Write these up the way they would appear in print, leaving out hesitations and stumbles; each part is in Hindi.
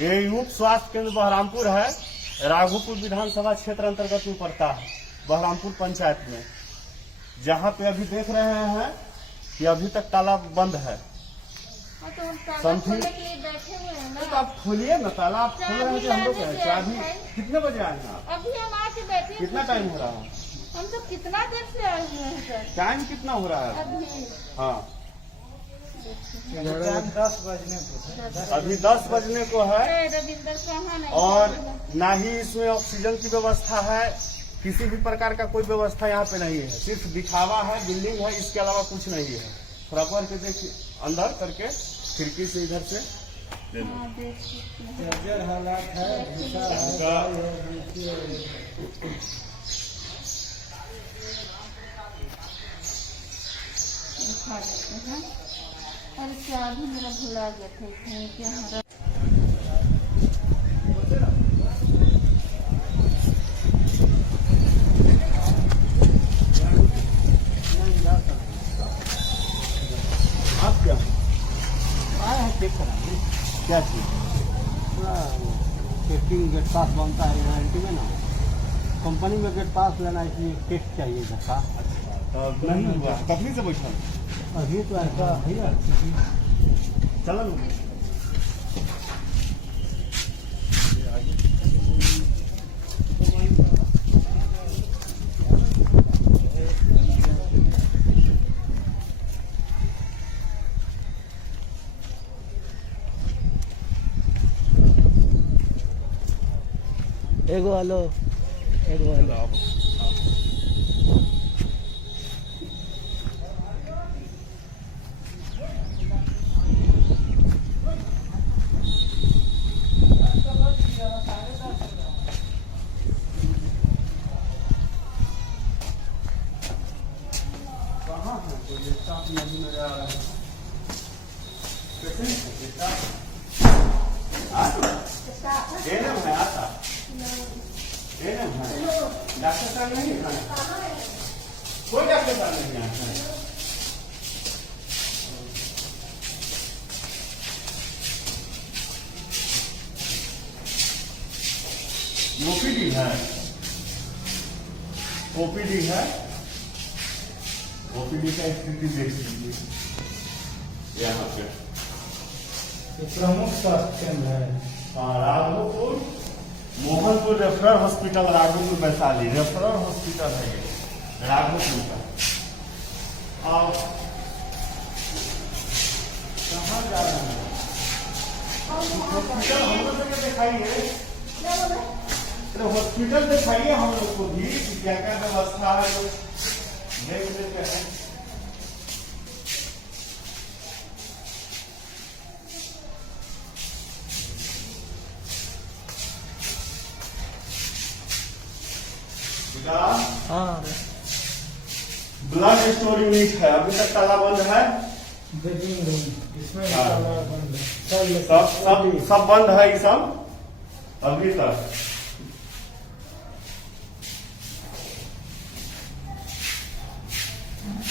ये युग स्वास्थ्य केंद्र बहरामपुर है, राघोपुर विधानसभा क्षेत्र अंतर्गत में पड़ता है, बहरामपुर पंचायत में। जहाँ पे अभी देख रहे हैं कि अभी तक तालाब बंद है। समझिए तो आप खोलिए ना, तालाब खोल रहे हैं। हम लोग चाबी कितने बजे आए हैं आप? अभी हम आके बैठे। कितना टाइम हो रहा है? हम तो कितना देर से आए हुए हैं सर। टाइम कितना हो रहा है? हाँ, 10 बजने को। अभी 10 बजने को है। रविंदर कहाँ नहीं, और ना ही इसमें ऑक्सीजन की व्यवस्था है, किसी भी प्रकार का कोई व्यवस्था यहाँ पे नहीं है। सिर्फ दिखावा है, बिल्डिंग है, इसके अलावा कुछ नहीं है। थोड़ा बढ़ के देखिए, अंदर करके खिड़की से इधर से जर्जर हालात है। दिखा देते हैं। और चाबी मेरा भुला गया था क्या हमारा। आप क्या आए हैं चेक कराने। क्या चीज? टेस्टिंग गेट पास बनता है गारंटी में ना, कंपनी में गेट पास लेना, इसलिए टेस्ट चाहिए धक्का। अच्छा, तो नहीं हुआ, तकलीफ से बैठा अभी तो ऐसा है ना। चलो एगो हेलो, एगो हेलो। कहाँ है? तो ये स्टाफ नहीं नजर आ रहा है। पेशेंट है बेटा? एनएम है आता? एनएम है? डॉक्टर साहब नहीं है? कोई डॉक्टर साहब नहीं आता है? ओपीडी है? ओपीडी है? ओपीडी का स्थिति देख लीजिए यहाँ पे। प्रमुख स्वास्थ्य केंद्र है। Raghopur Mohanpur referral hospital, Raghopur Vaishali referral hospital है ये राघोपुर का। और कहाँ जा रहे हैं? हॉस्पिटल हम लोग को दिखाइए, हॉस्पिटल दिखाइए हम लोग को भी कि क्या क्या व्यवस्था है, तो देख लेते हैं। हाँ, ब्लड स्टोर यूनिट है, अभी तक ताला बंद है। बेडिंग रूम इसमें हाँ। ताला बंद है। सब बंद है, ये सब अभी तक।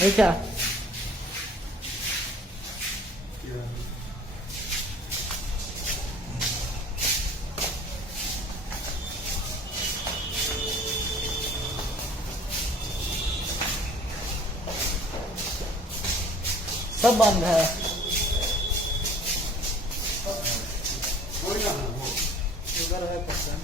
है क्या? सब बंद है। कोई ना हो उधर है पर्सन।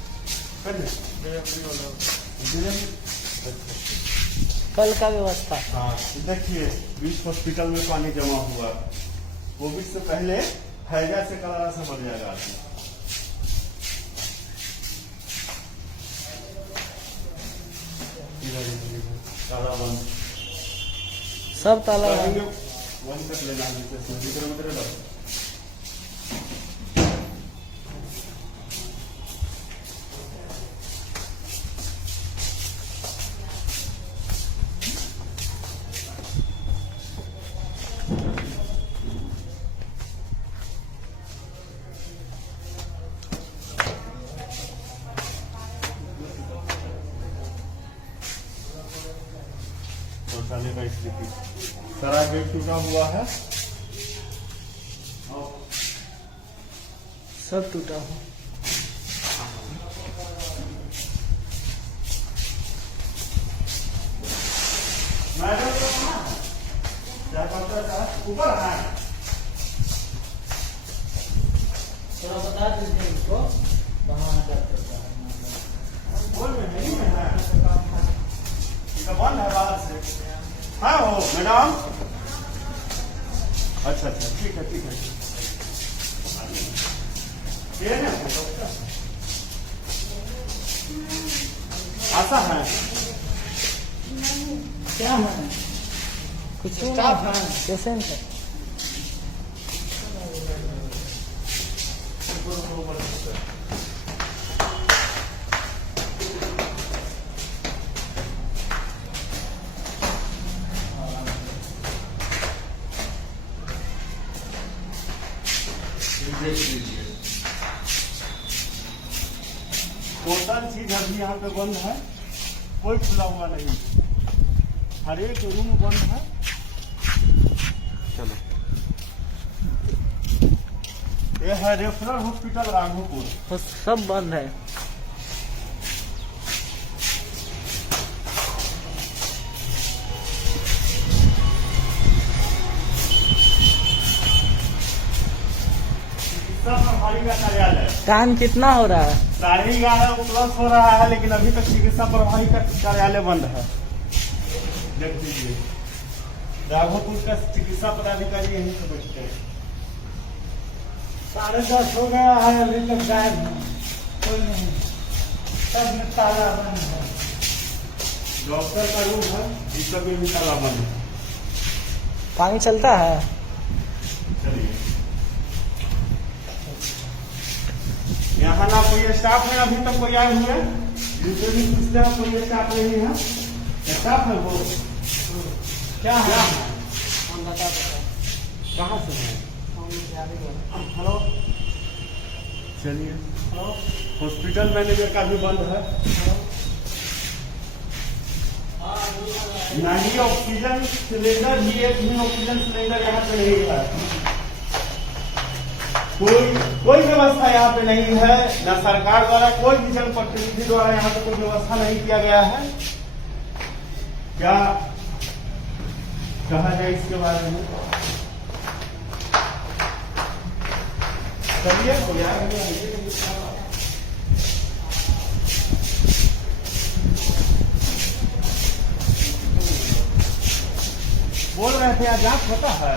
कल का व्यवस्था। हाँ, देखिए बीच हॉस्पिटल में पानी जमा हुआ। कोविड से पहले हैजा से कलरा से मर जाएगा आदमी। ताला बंद, सब ताला वन तक लेना है, 100 किलोमीटर लगा। पहुंचाने का स्थिति सारा गेट टूटा हुआ है, सब टूटा हो। ऊपर है। थोड़ा बता दीजिए इनको कहाँ जाते हैं। बोल में नहीं में है, इसका बंद है बाहर से। हाँ हो मैडम, अच्छा अच्छा ठीक है ठीक है। ये ना आशा है क्या है कुछ स्टाफ है पेशेंट है। टोटल चीज अभी यहाँ पे बंद है, कोई खुला हुआ नहीं, हर एक रूम बंद है। चलो ये है रेफरल हॉस्पिटल राघोपुर। सब बंद है। चिकित्सा प्रभारी का कार्यालय टाइम कितना हो रहा है? 11:30 प्लस हो रहा है, लेकिन अभी तक चिकित्सा प्रभारी का कार्यालय बंद है। देख लीजिए, राघोपुर का चिकित्सा पदाधिकारी यहीं से बैठते हैं। 10:30 हो गया है, अभी तक गायब है, कोई नहीं, सब में ताला बंद है। डॉक्टर का रूम है, इस सब में भी ताला बंद है। पानी चलता है? चलिए, यहाँ ना कोई स्टाफ है, अभी तक कोई आए हुए जिनसे भी पूछते हैं कोई स्टाफ नहीं है। स्टाफ है वो क्या है? कहाँ से है? हेलो, चलिए, हॉस्पिटल मैनेजर का भी बंद है। ना ही ऑक्सीजन सिलेंडर, ही एक भी ऑक्सीजन सिलेंडर यहाँ पे नहीं है। कोई व्यवस्था यहाँ पे नहीं है, न सरकार द्वारा, कोई भी जनप्रतिनिधि द्वारा यहाँ पे कोई व्यवस्था नहीं किया गया है। क्या कहा जाए इसके बारे में? चलिए, कोई आएगा। बोल रहे थे, जांच होता है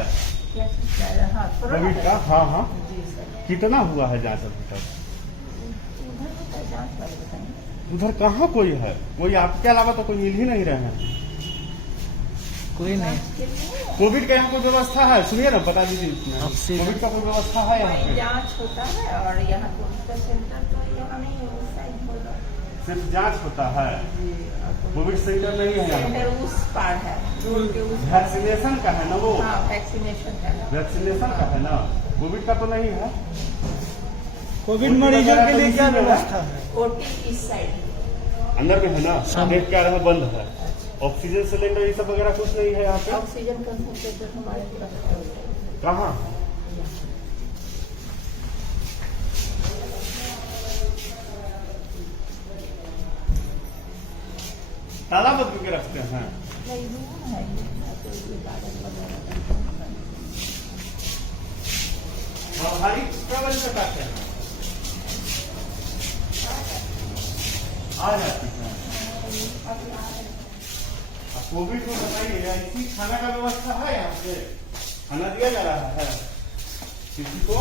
कोविड का? हाँ हाँ, कितना हुआ है जांच अभी तक? उधर कहाँ कोई है? कोई आपके अलावा तो कोई मिल ही नहीं रहे हैं। कोई नहीं। कोविड का यहाँ कोई व्यवस्था है? सुनिए ना, बता दीजिए इसमें। कोविड का कोई व्यवस्था है यहाँ पे? जांच होता है और यहाँ कोविड का सेंटर तो यहाँ नहीं है, उस साइड होगा। सिर्फ जांच होता है, कोविड सेंटर नहीं है यहाँ। सेंटर उस पार है, रोड के उस पार। वैक्सीनेशन का है ना वो? हाँ, वैक्सीनेशन का है। वैक्सीनेशन का है ना, कोविड का तो नहीं है। कोविड मरीजों के लिए क्या व्यवस्था है? ओटी इस साइड अंदर में है ना, देख क्या रहा, बंद है। ऑक्सीजन सिलेंडर ये सब वगैरह कुछ नहीं है यहाँ पे। ऑक्सीजन कंसंट्रेटर हमारे तरफ है। कहाँ? ताला बंद करके रखते हैं। नहीं, रूम है ये, तो ये गार्डन वगैरह का। भारी ट्रेवल से करते हैं, आ जाती है। कोविड में बताइए, इसी खाना का व्यवस्था है यहाँ पे? खाना दिया जा रहा है किसी को?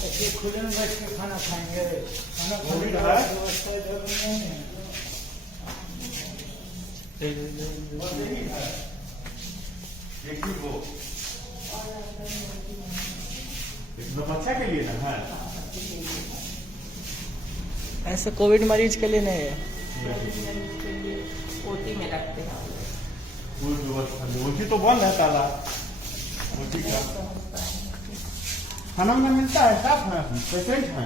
ऐसे खुले में बैठ के खाना खाएंगे? खाना कोविड खाने है? की व्यवस्था इधर नहीं है। बस यही है, देखिए वो इसमें बच्चा के लिए ना है। ऐसे कोविड मरीज के लिए नहीं है। ओटी में रखते हैं। कोई व्यवस्था नहीं, ओटी तो बंद है ताला। ओटी का खाना में मिलता है? साफ है? पेशेंट है?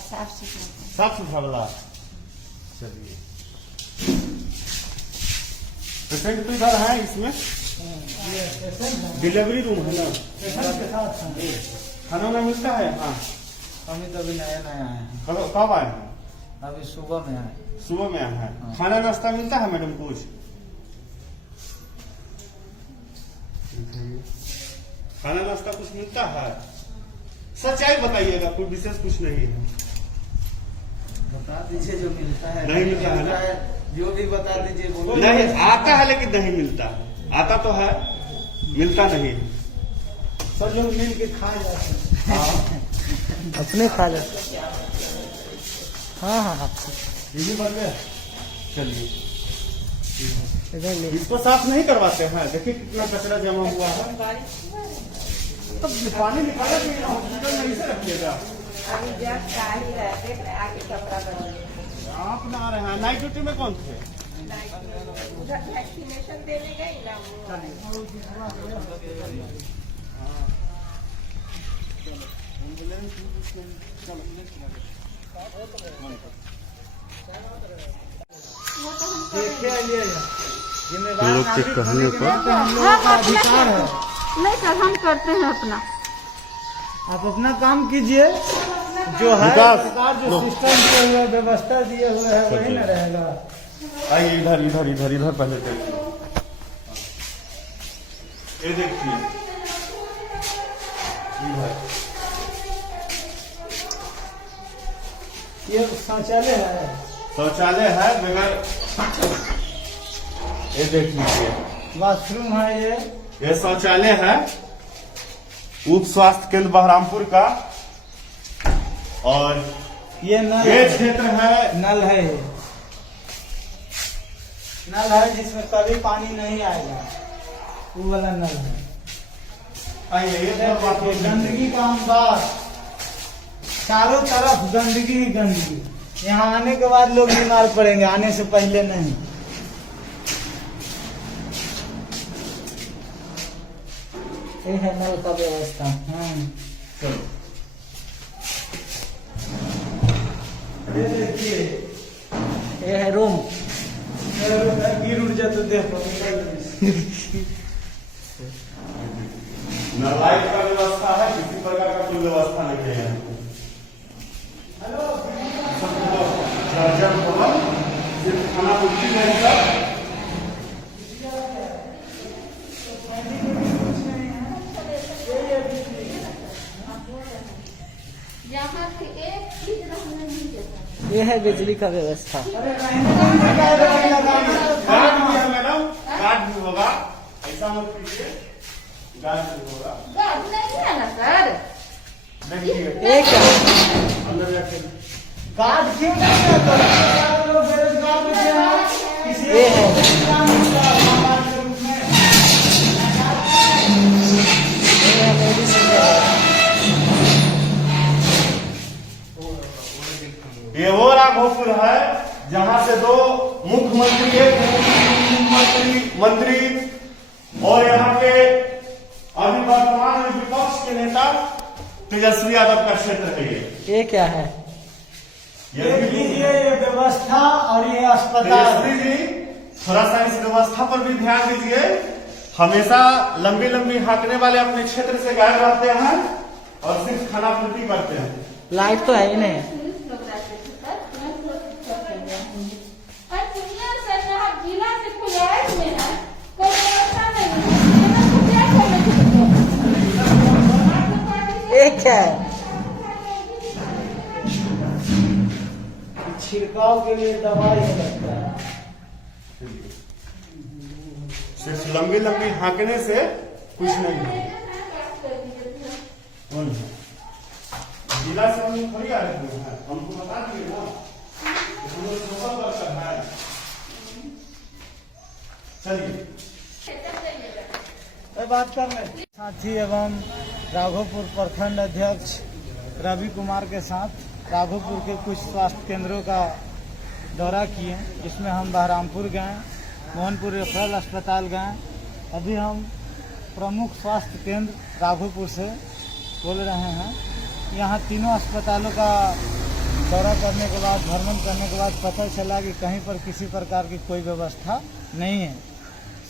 साफ सुथरा। साफ सुथरा वाला? चलिए, पेशेंट तो इधर है, इसमें डिलीवरी रूम है ना? पेशेंट के साथ हैं। खाना वाना मिलता है? हाँ। अभी तो अभी नया नया आए हैं, कब आए हैं? अभी सुबह में आए। सुबह में आए हैं। हाँ। खाना नाश्ता मिलता है मैडम कुछ? खाना नाश्ता कुछ मिलता है? सच्चाई बताइएगा, कोई विशेष कुछ नहीं है। बता दीजिए जो मिलता है। नहीं मिलता है ना? जो भी बता दीजिए बोलो। नहीं आता है लेकिन नहीं मिलता। आता तो है, मिलता नहीं है। सब लोग मिल के खा जाते हाँ अपने खा जाते। हाँ हाँ हाँ ये भी बन गया। चलिए इधर ले। इसको साफ नहीं करवाते हैं? देखिए कितना कचरा जमा हुआ है। तब पानी निकाला कि हॉस्पिटल में इसे रखिएगा। अभी जब खाली रहते थे, आगे कपड़ा बदल आप ना रहे हैं, नाइट ड्यूटी में कौन थे? उधर वैक्सीनेशन देने गई ना वो। जिम्मेदार नागरिक होने के नाते हम लोगों का अधिकार है। नहीं सर, हम करते हैं अपना। आप अपना काम कीजिए, जो है विकास, सरकार जो सिस्टम दिए हुए व्यवस्था दिए हुए है वही न रहेगा। आइए इधर इधर इधर इधर पहले देखिए। ये देखिए इधर ये शौचालय है। शौचालय है बगैर। ये देख लीजिए, बाथरूम है ये शौचालय है उप स्वास्थ्य केंद्र बहरामपुर का। और ये नल ये है। क्षेत्र है, नल है ये। नल है जिसमें कभी पानी नहीं आएगा, वो वाला नल है। आइए ये देखिए, बाथरूम गंदगी का अंबार, चारों तरफ गंदगी ही गंदगी। यहाँ आने के बाद लोग बीमार पड़ेंगे, आने से पहले नहीं। ये है नल का व्यवस्था। ये देखिए, ये है रूम। गिर उड़ जाए तो देखो। न लाइट का व्यवस्था है, किसी प्रकार का कोई व्यवस्था नहीं है। सिर्फ खाना पूर्ति रहेगा। यहाँ से एक चीज रहने नहीं देता। ये है बिजली का व्यवस्था। कार्ड भी है मैडम, कार्ड भी होगा, ऐसा मत कीजिए, कार्ड भी होगा। गाड़ी नहीं है ना सर? देखिए ये क्या अंदर जाके कार्ड क्यों नहीं है? लोग बेरोजगार बचे हैं, किसी ये है। काम मिलता है समाज के रूप में। ये है लेडीज ये वो राघोपुर है जहां से दो मुख्यमंत्री, एक मंत्री और यहाँ के अभी वर्तमान में विपक्ष के नेता तेजस्वी यादव का क्षेत्र है। ये क्या है? ये देख भी लीजिए ये व्यवस्था और ये अस्पताल। तेजस्वी जी थोड़ा सा इस व्यवस्था पर भी ध्यान दीजिए। हमेशा लंबी लंबी हाँकने वाले अपने क्षेत्र से गायब रहते हैं और सिर्फ खाना पूर्ति करते हैं। लाइट तो है ही नहीं। पुलिस लोग रहते थे सर, तुरंत लोग करते हैं। और सुनिए सर, यहाँ जिला से खुलायत में है, कोई व्यवस्था नहीं है। तो मैं क्या करने ये क्या है? छिड़काव के लिए दवाई लगता है। सिर्फ लंबी लंबी हाँकने से कुछ नहीं है। कौन है? जिला से हम थोड़ी आ रहे हैं, हमको बता दिए ना, हम लोग सोशल वर्कर है। चलिए बात कर रहे साथी एवं राघोपुर प्रखंड अध्यक्ष रवि कुमार के साथ राघोपुर के कुछ स्वास्थ्य केंद्रों का दौरा किए, जिसमें हम बहरामपुर गए, मोहनपुर रेफरल अस्पताल गए। अभी हम प्रमुख स्वास्थ्य केंद्र राघोपुर से बोल रहे हैं। यहाँ तीनों अस्पतालों का दौरा करने के बाद, भ्रमण करने के बाद पता चला कि कहीं पर किसी प्रकार की कोई व्यवस्था नहीं है।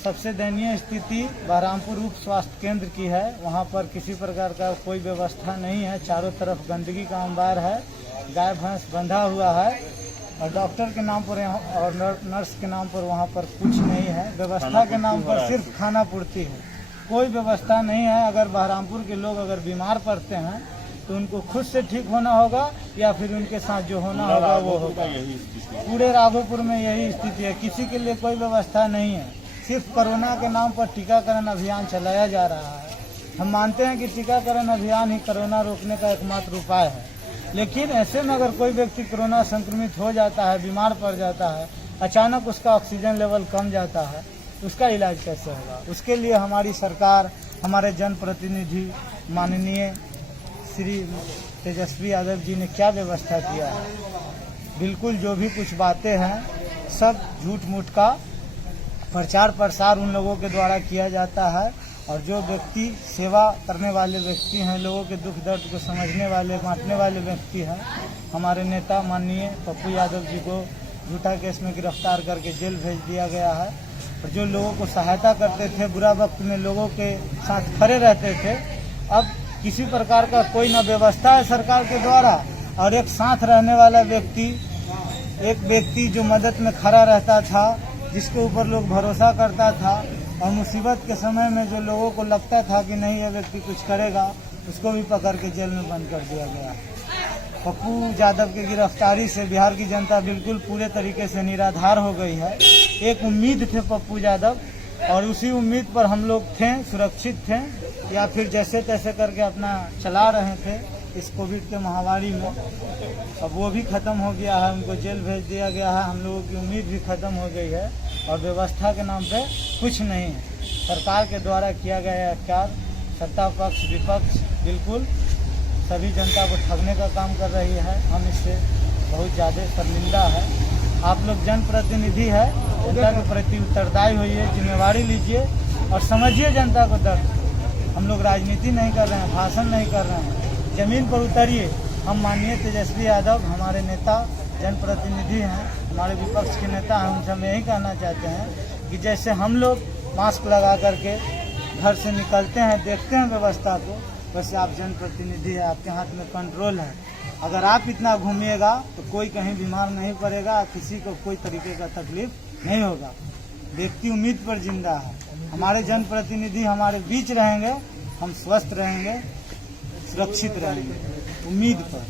सबसे दयनीय स्थिति बहरामपुर उप स्वास्थ्य केंद्र की है। वहाँ पर किसी प्रकार का कोई व्यवस्था नहीं है। चारों तरफ गंदगी का अंबार है, गाय भैंस बंधा हुआ है और डॉक्टर के नाम पर और नर्स के नाम पर वहाँ पर कुछ नहीं है। व्यवस्था के नाम पर सिर्फ खाना पूर्ति है। कोई व्यवस्था नहीं है। अगर बहरामपुर के लोग अगर बीमार पड़ते हैं तो उनको खुद से ठीक होना होगा या फिर उनके साथ जो होना होगा वो होगा। पूरे राघोपुर में यही स्थिति है, किसी के लिए कोई व्यवस्था नहीं है। सिर्फ कोरोना के नाम पर टीकाकरण अभियान चलाया जा रहा है। हम मानते हैं कि टीकाकरण अभियान ही कोरोना रोकने का एकमात्र उपाय है, लेकिन ऐसे में अगर कोई व्यक्ति कोरोना संक्रमित हो जाता है, बीमार पड़ जाता है, अचानक उसका ऑक्सीजन लेवल कम जाता है, उसका इलाज कैसे होगा? उसके लिए हमारी सरकार, हमारे जनप्रतिनिधि माननीय श्री तेजस्वी यादव जी ने क्या व्यवस्था किया है? बिल्कुल जो भी कुछ बातें हैं सब झूठ मूठ का प्रचार प्रसार उन लोगों के द्वारा किया जाता है। और जो व्यक्ति सेवा करने वाले व्यक्ति हैं, लोगों के दुख दर्द को समझने वाले, बांटने वाले व्यक्ति हैं, हमारे नेता माननीय पप्पू यादव जी को झूठा केस में गिरफ्तार करके जेल भेज दिया गया है। और जो लोगों को सहायता करते थे, बुरा वक्त में लोगों के साथ खड़े रहते थे, अब किसी प्रकार का कोई न व्यवस्था है सरकार के द्वारा। और एक साथ रहने वाला व्यक्ति, एक व्यक्ति जो मदद में खड़ा रहता था, जिसके ऊपर लोग भरोसा करता था, और मुसीबत के समय में जो लोगों को लगता था कि नहीं ये व्यक्ति कुछ करेगा, उसको भी पकड़ के जेल में बंद कर दिया गया। पप्पू यादव की गिरफ्तारी से बिहार की जनता बिल्कुल पूरे तरीके से निराधार हो गई है। एक उम्मीद थे पप्पू यादव, और उसी उम्मीद पर हम लोग थे, सुरक्षित थे, या फिर जैसे तैसे करके अपना चला रहे थे इस कोविड के महामारी में। अब वो भी खत्म हो गया है, उनको जेल भेज दिया गया है, हम लोगों की उम्मीद भी खत्म हो गई है, और व्यवस्था के नाम पे कुछ नहीं है। सरकार के द्वारा किया गया कार्य, सत्ता पक्ष विपक्ष बिल्कुल सभी जनता को ठगने का काम कर रही है। हम इससे बहुत ज़्यादा शर्मिंदा है। आप लोग जनप्रतिनिधि है, जनता के प्रति उत्तरदायी होइए, जिम्मेवारी लीजिए और समझिए जनता को दर्द। हम लोग राजनीति नहीं कर रहे हैं, भाषण नहीं कर रहे हैं, जमीन पर उतरिए। हम माननीय तेजस्वी यादव हमारे नेता जनप्रतिनिधि हैं, हमारे विपक्ष के नेता हैं, उनसे हम यही कहना चाहते हैं कि जैसे हम लोग मास्क लगा करके घर से निकलते हैं, देखते हैं व्यवस्था को, वैसे आप जनप्रतिनिधि है, आपके हाथ में कंट्रोल है। अगर आप इतना घूमिएगा तो कोई कहीं बीमार नहीं पड़ेगा, किसी को कोई तरीके का तकलीफ नहीं होगा। व्यक्ति उम्मीद पर जिंदा है। हमारे जनप्रतिनिधि हमारे बीच रहेंगे, हम स्वस्थ रहेंगे, सुरक्षित रहेंगे। उम्मीद पर,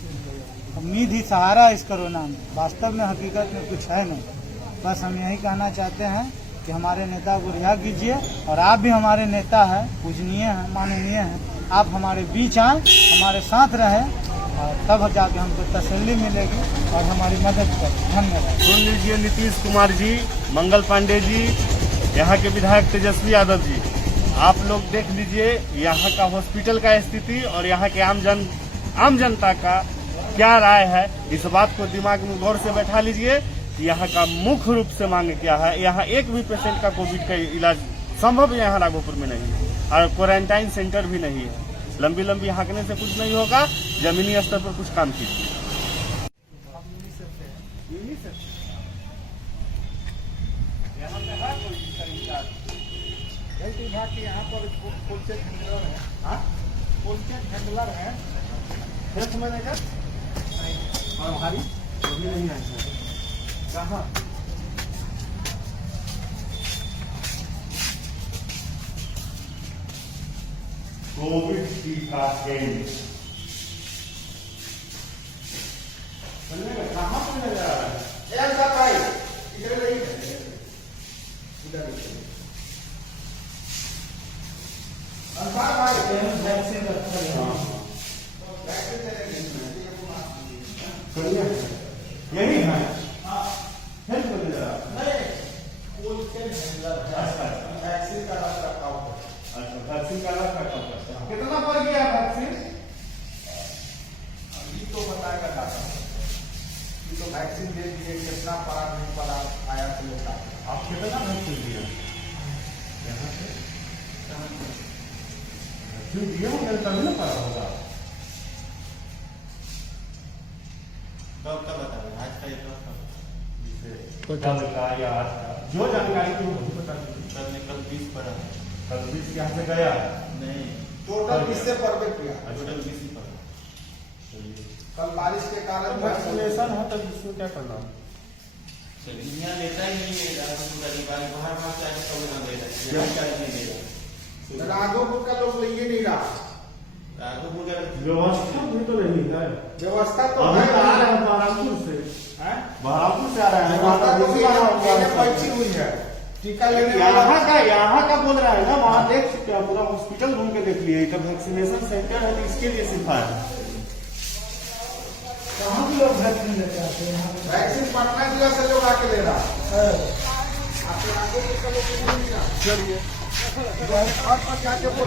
उम्मीद ही सहारा इस कोरोना में। वास्तव में हकीकत में कुछ है नहीं। बस हम यही कहना चाहते हैं कि हमारे नेता को रिहा कीजिए, और आप भी हमारे नेता हैं, पूजनीय हैं, माननीय हैं, आप हमारे बीच आए, हमारे साथ रहें, और तब जाके हमको तसल्ली मिलेगी और हमारी मदद करें। धन्यवाद। सुन लीजिए नीतीश कुमार जी, मंगल पांडे जी, यहाँ के विधायक तेजस्वी यादव जी, आप लोग देख लीजिए यहाँ का हॉस्पिटल का स्थिति और यहाँ के आम जनता का क्या राय है। इस बात को दिमाग में गौर से बैठा लीजिए। यहाँ का मुख्य रूप से मांग क्या है। यहाँ एक भी पेशेंट का कोविड का इलाज संभव यहाँ राघोपुर में नहीं है, और क्वारंटाइन सेंटर भी नहीं है। लंबी लंबी हाँकने से कुछ नहीं होगा, जमीनी स्तर पर कुछ काम कीजिए। यहाँ पर पोलचेक हैंडलर है, पोलचेक हैंडलर है, हेल्थ मैनेजर और हमारी अभी नहीं आई है। कहाँ कोविड टीका केंद्र कहाँ पर नजर आ रहा है? इधर नहीं है, इधर यही है। हेल्प कर दे वैक्सीन का रखा हुआ। अच्छा, वैक्सीन का रखा हुआ। कितना पड़ गया वैक्सीन? अभी तो बताएगा डॉक्टर, ये तो वैक्सीन दे दिए, कितना पड़ा नहीं पड़ा आया तो लेता। आप कितना वैक्सीन दिया यहाँ से? दिया तभी ना पड़ा होगा। कब बता रहे? आज का तो जानकारी आज का जो जानकारी थी वो बता दीजिए। कल 20 पड़ा, कल 20 यहाँ से गया नहीं, टोटल 20 से परफेक्ट किया, टोटल 20 ही पड़ा। कल बारिश के कारण वैक्सीनेशन है, तो इसको क्या करना? यहाँ लेता ही नहीं है, बाहर से आके सब ना देता है, राघोपुर का लोग ये नहीं रहा। व्यवस्था भी तो नहीं है। व्यवस्था तो अभी है, तो आ रहे हैं बहरामपुर से हैं? बहरामपुर से आ रहे हैं व्यवस्था तो बैठी हुई है। टीका लेने वाला यहाँ का बोल रहा है ना, वहाँ देख सकते हैं, पूरा हॉस्पिटल घूम के देख लिए। वैक्सीनेशन सेंटर है तो इसके लिए सिर्फ है। कहाँ के लोग वैक्सीन लेते आते हैं यहाँ पे? वैक्सीन पटना जिला से लोग आके ले रहा। चलिए और क्या बोला